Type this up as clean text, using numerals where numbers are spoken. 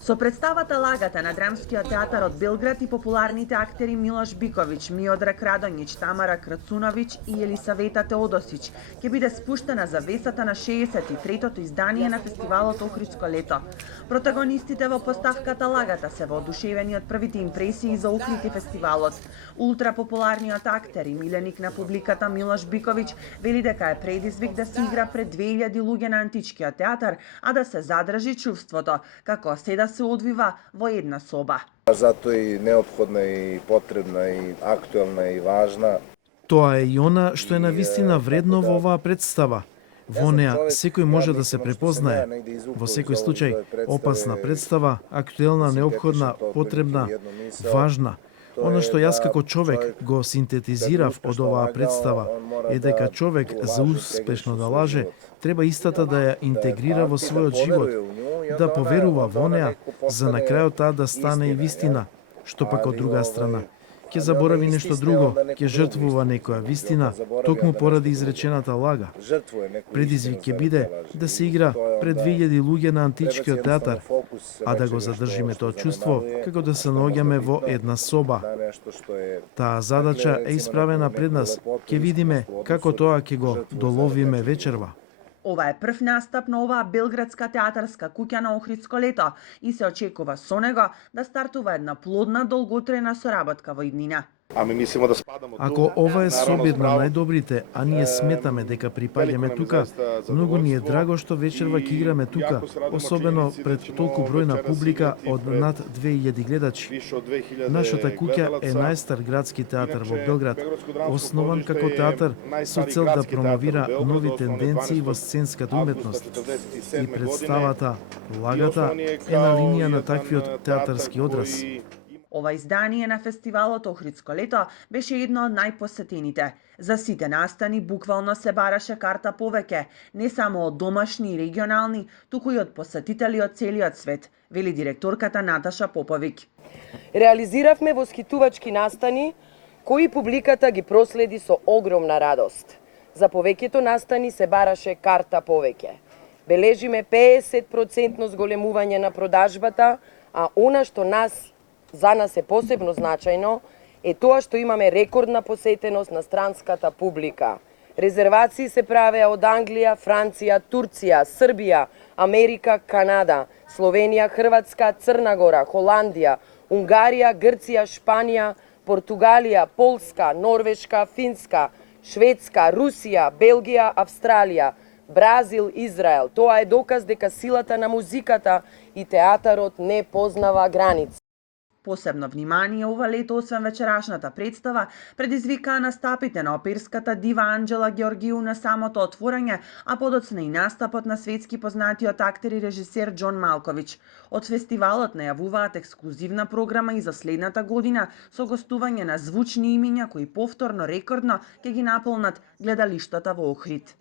Со представата Лагата на Драмскиот театар од Белград и популарните актери Милош Биковиќ, Миодраг Радоњич, Тамара Крацуновиќ и Елисавета Теодосиќ ќе биде спуштена завесата на 63-тото издание на фестивалот Охридско лето. Протагонистите во поставката Лагата се воодушевени од првите импресии за Охрид и фестивалот. Ултрапопуларниот актер и миленик на публиката Милош Биковиќ вели дека е предизвик да се игра пред 2000 луѓе на Античкиот театар, а да се задржи чувството, како се да се одвива во една соба. Зато и неопходна и потребна и актуелна и важна. Тоа е и она што е навистина вредно во оваа представа. Во неа секој може да се препознае. Во секој случај, опасна представа, актуелна, неопходна, потребна, важна. Она што јас како човек го синтетизирав од оваа представа е дека човек за успешно да лаже треба истата да ја интегрира во својот живот, да поверува во неа, за на крајот таа да стане и вистина, што пак од друга страна ќе заборави нешто друго, ќе жртвува некоја вистина, токму поради изречената лага. Предизвик ќе биде да се игра пред 2000 луѓе на Античкиот театар, а да го задржиме тоа чувство како да се наоѓаме во една соба. Таа задача е исправена пред нас, ќе видиме како тоа ќе го доловиме вечерва. Ова е прв настап на оваа белградска театарска куќа на Охридско лето и се очекува со него да стартува една плодна, долготрајна соработка во иднина. Ако ова е собир на најдобрите, а ние сметаме дека припаѓаме тука, многу ни е драго што вечерва ќе играме тука, особено пред толку бројна публика од над 2000 гледачи. Нашата куќа е најстар градски театар во Белград, основан како театар со цел да промовира нови тенденции во сценската уметност. И представата Лагата е на линија на таквиот театарски одраз. Ова издание на фестивалот Охридско лето беше едно од најпосетените. За сите настани буквално се бараше карта повеќе, не само од домашни и регионални, туку и од посетители од целиот свет, вели директорката Наташа Поповиќ. Реализиравме восхитувачки настани, кои публиката ги проследи со огромна радост. За повеќето настани се бараше карта повеќе. Бележиме 50% зголемување на продажбата, а она што за нас е посебно значајно е тоа што имаме рекордна посетеност на странската публика. Резервации се правеа од Англија, Франција, Турција, Србија, Америка, Канада, Словенија, Хрватска, Црна Гора, Холандија, Унгарија, Грција, Шпанија, Португалија, Полска, Норвешка, Финска, Шведска, Русија, Белгија, Австралија, Бразил, Израел. Тоа е доказ дека силата на музиката и театарот не познава граници. Посебно внимание ова лето, освен вечерашната представа, предизвикаа настапите на оперската дива Анџела Георгију на самото отворање, а подоцна и настапот на светски познатиот актер и режисер Џон Малковиќ. Од фестивалот најавуваат ексклузивна програма и за следната година со гостување на звучни имиња кои повторно рекордно ќе ги наполнат гледалиштата во Охрид.